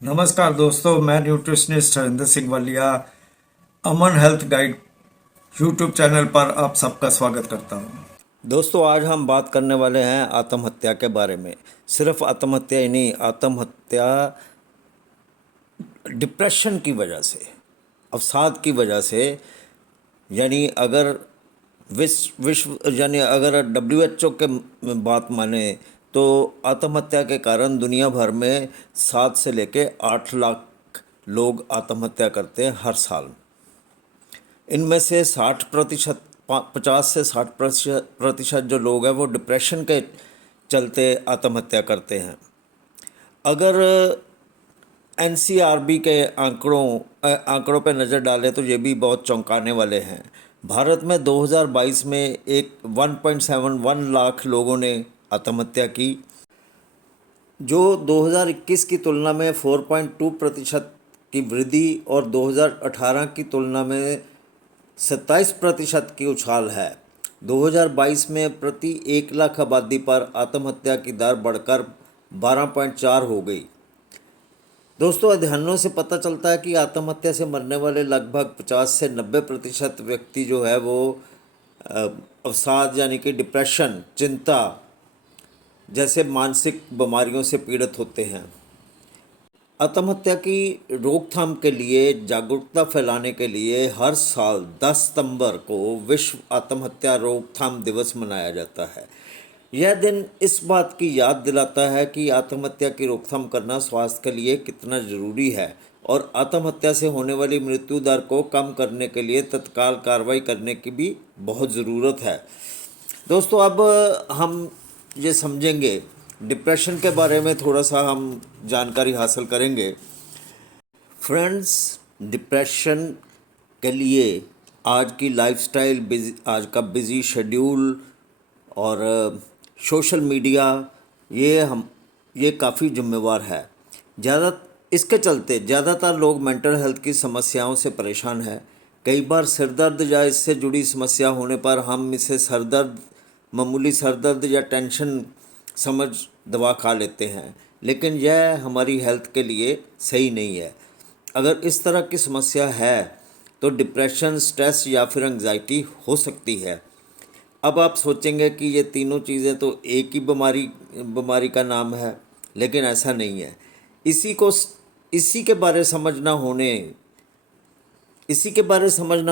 नमस्कार दोस्तों, मैं न्यूट्रिशनिस्ट हरिंदर सिंह वालिया अमन हेल्थ गाइड यूट्यूब चैनल पर आप सबका स्वागत करता हूं। दोस्तों, आज हम बात करने वाले हैं आत्महत्या के बारे में। सिर्फ आत्महत्या ही नहीं, आत्महत्या डिप्रेशन की वजह से, अवसाद की वजह से। यानी अगर विश्व यानी अगर WHO के बात माने तो आत्महत्या के कारण दुनिया भर में 7 से लेके 8 लाख लोग आत्महत्या करते हैं हर साल। इनमें से 60%, 50 से 60% जो लोग हैं वो डिप्रेशन के चलते आत्महत्या करते हैं। अगर NCRB के आंकड़ों पर नज़र डालें तो ये भी बहुत चौंकाने वाले हैं। भारत में 2022 में एक 1.71 लाख लोगों ने आत्महत्या की, जो 2021 की तुलना में 4.2% की वृद्धि और 2018 की तुलना में 27% की उछाल है। 2022 में प्रति 1 लाख आबादी पर आत्महत्या की दर बढ़कर 12.4 हो गई। दोस्तों, अध्ययनों से पता चलता है कि आत्महत्या से मरने वाले लगभग 50 से 90% व्यक्ति जो है वो अवसाद यानी कि डिप्रेशन, चिंता जैसे मानसिक बीमारियों से पीड़ित होते हैं। आत्महत्या की रोकथाम के लिए जागरूकता फैलाने के लिए हर साल 10 सितंबर को विश्व आत्महत्या रोकथाम दिवस मनाया जाता है। यह दिन इस बात की याद दिलाता है कि आत्महत्या की रोकथाम करना स्वास्थ्य के लिए कितना ज़रूरी है और आत्महत्या से होने वाली मृत्यु दर को कम करने के लिए तत्काल कार्रवाई करने की भी बहुत ज़रूरत है। दोस्तों, अब हम ये समझेंगे, डिप्रेशन के बारे में थोड़ा सा हम जानकारी हासिल करेंगे। फ्रेंड्स, डिप्रेशन के लिए आज की लाइफस्टाइल, आज का बिज़ी शेड्यूल और सोशल मीडिया, ये काफ़ी जिम्मेवार है। इसके चलते ज़्यादातर लोग मेंटल हेल्थ की समस्याओं से परेशान हैं। कई बार सिर दर्द या इससे जुड़ी समस्या होने पर हम इसे मामूली सर दर्द या टेंशन समझ दवा खा लेते हैं, लेकिन यह हमारी हेल्थ के लिए सही नहीं है। अगर इस तरह की समस्या है तो डिप्रेशन, स्ट्रेस या फिर एंजाइटी हो सकती है। अब आप सोचेंगे कि ये तीनों चीज़ें तो एक ही बीमारी का नाम है, लेकिन ऐसा नहीं है। इसी के बारे समझना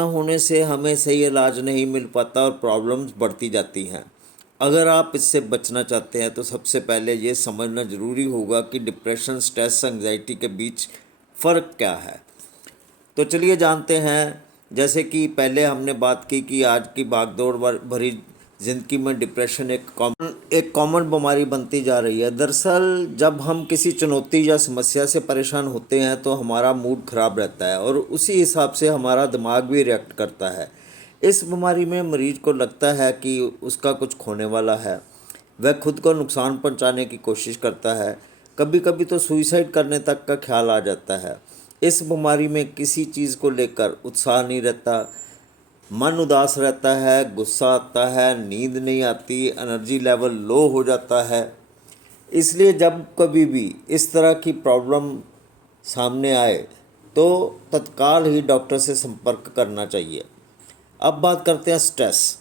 होने से हमें सही इलाज नहीं मिल पाता और प्रॉब्लम्स बढ़ती जाती हैं। अगर आप इससे बचना चाहते हैं तो सबसे पहले ये समझना ज़रूरी होगा कि डिप्रेशन, स्ट्रेस, एंजाइटी के बीच फ़र्क क्या है। तो चलिए जानते हैं। जैसे कि पहले हमने बात की कि आज की भागदौड़ भरी ज़िंदगी में डिप्रेशन एक कॉमन बीमारी बनती जा रही है। दरअसल जब हम किसी चुनौती या समस्या से परेशान होते हैं तो हमारा मूड ख़राब रहता है और उसी हिसाब से हमारा दिमाग भी रिएक्ट करता है। इस बीमारी में मरीज को लगता है कि उसका कुछ खोने वाला है। वह खुद को नुकसान पहुंचाने की कोशिश करता है। कभी कभी तो सुसाइड करने तक का ख्याल आ जाता है। इस बीमारी में किसी चीज़ को लेकर उत्साह नहीं रहता, मन उदास रहता है, गुस्सा आता है, नींद नहीं आती, एनर्जी लेवल लो हो जाता है। इसलिए जब कभी भी इस तरह की प्रॉब्लम सामने आए तो तत्काल ही डॉक्टर से संपर्क करना चाहिए। अब बात करते हैं स्ट्रेस।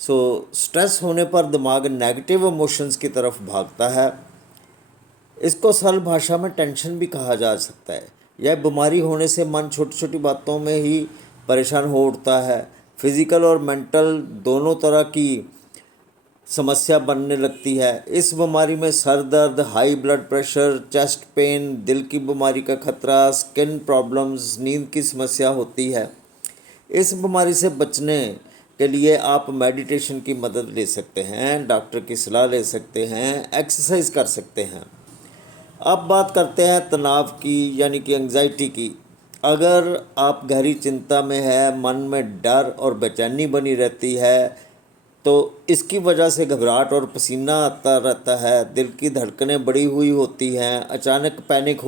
स्ट्रेस होने पर दिमाग नेगेटिव इमोशंस की तरफ भागता है। इसको सरल भाषा में टेंशन भी कहा जा सकता है। यह बीमारी होने से मन छोटी छोटी बातों में ही परेशान हो उठता है। फिजिकल और मेंटल दोनों तरह की समस्या बनने लगती है। इस बीमारी में सर दर्द, high blood pressure, chest pain, दिल की बीमारी का खतरा, स्किन प्रॉब्लम्स, नींद की समस्या होती है। इस बीमारी से बचने के लिए आप मेडिटेशन की मदद ले सकते हैं, डॉक्टर की सलाह ले सकते हैं, एक्सरसाइज कर सकते हैं। अब बात करते हैं तनाव की, यानी कि एंजाइटी की। अगर आप गहरी चिंता में है, मन में डर और बेचैनी बनी रहती है, तो इसकी वजह से घबराहट और पसीना आता रहता है, दिल की धड़कनें बढ़ी हुई होती हैं, अचानक पैनिक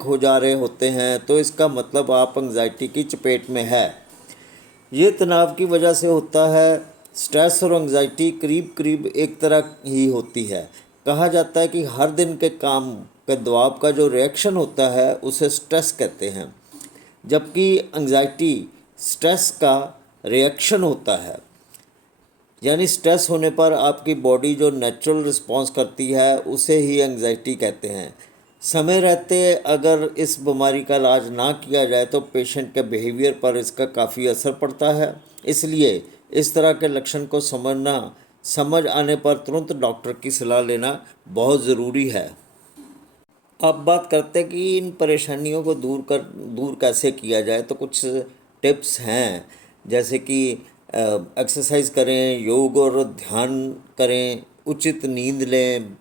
हो जा रहे होते हैं, तो इसका मतलब आप एंजाइटी की चपेट में है। ये तनाव की वजह से होता है। स्ट्रेस और एंजाइटी करीब करीब एक तरह ही होती है। कहा जाता है कि हर दिन के काम के दबाव का जो रिएक्शन होता है उसे स्ट्रेस कहते हैं, जबकि एंजाइटी स्ट्रेस का रिएक्शन होता है। यानी स्ट्रेस होने पर आपकी बॉडी जो नेचुरल रिस्पॉन्स करती है उसे ही एंजाइटी कहते हैं। समय रहते अगर इस बीमारी का इलाज ना किया जाए तो पेशेंट के बिहेवियर पर इसका काफ़ी असर पड़ता है। इसलिए इस तरह के लक्षण को समझ आने पर तुरंत डॉक्टर की सलाह लेना बहुत ज़रूरी है। अब बात करते हैं कि इन परेशानियों को दूर कैसे किया जाए। तो कुछ टिप्स हैं, जैसे कि एक्सरसाइज करें, योग और ध्यान करें, उचित नींद लें,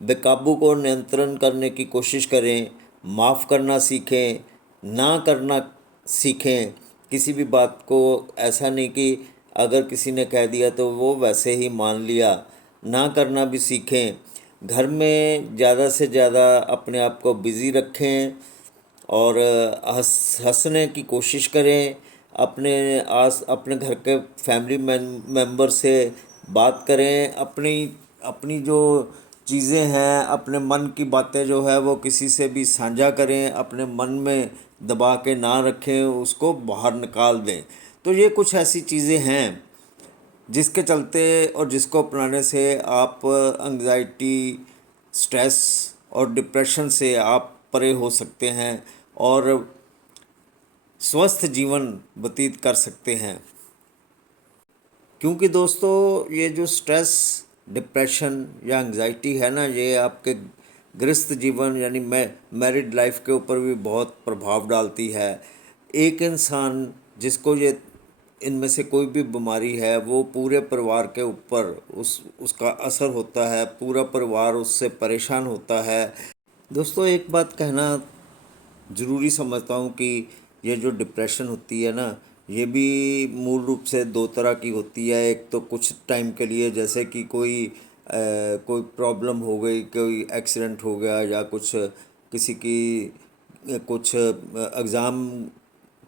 बेकाबू को नियंत्रण करने की कोशिश करें, माफ़ करना सीखें, ना करना सीखें। किसी भी बात को ऐसा नहीं कि अगर किसी ने कह दिया तो वो वैसे ही मान लिया, ना करना भी सीखें। घर में ज़्यादा से ज़्यादा अपने आप को बिज़ी रखें और हंसने की कोशिश करें। अपने घर के फैमिली मेंबर से बात करें। अपनी अपनी जो चीज़ें हैं, अपने मन की बातें जो है वो किसी से भी साझा करें। अपने मन में दबा के ना रखें, उसको बाहर निकाल दें। तो ये कुछ ऐसी चीज़ें हैं जिसके चलते और जिसको अपनाने से आप एंग्जाइटी, स्ट्रेस और डिप्रेशन से आप परे हो सकते हैं और स्वस्थ जीवन व्यतीत कर सकते हैं। क्योंकि दोस्तों ये जो स्ट्रेस, डिप्रेशन या एंग्जाइटी है ना, ये आपके गृहस्थ जीवन यानी मैरिड लाइफ के ऊपर भी बहुत प्रभाव डालती है। एक इंसान जिसको ये इनमें से कोई भी बीमारी है वो पूरे परिवार के ऊपर उसका असर होता है, पूरा परिवार उससे परेशान होता है। दोस्तों एक बात कहना ज़रूरी समझता हूँ कि ये जो डिप्रेशन होती है ना, ये भी मूल रूप से दो तरह की होती है। एक तो कुछ टाइम के लिए, जैसे कि कोई प्रॉब्लम हो गई, कोई एक्सीडेंट हो गया या कुछ किसी की कुछ एग्ज़ाम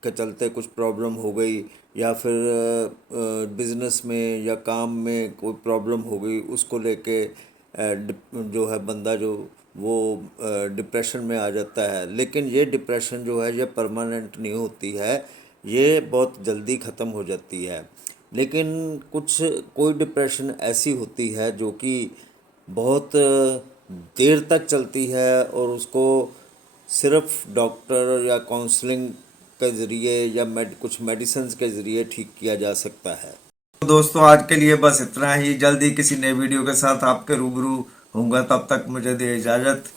के चलते कुछ प्रॉब्लम हो गई, या फिर बिज़नेस में या काम में कोई प्रॉब्लम हो गई, उसको लेके जो है बंदा जो वो डिप्रेशन में आ जाता है। लेकिन ये डिप्रेशन जो है ये परमानेंट नहीं होती है, ये बहुत जल्दी ख़त्म हो जाती है। लेकिन कोई डिप्रेशन ऐसी होती है जो कि बहुत देर तक चलती है और उसको सिर्फ डॉक्टर या काउंसलिंग के ज़रिए या कुछ मेडिसिन्स के ज़रिए ठीक किया जा सकता है। तो दोस्तों आज के लिए बस इतना ही। जल्दी किसी नए वीडियो के साथ आपके रूबरू होऊंगा, तब तक मुझे दे इजाज़त।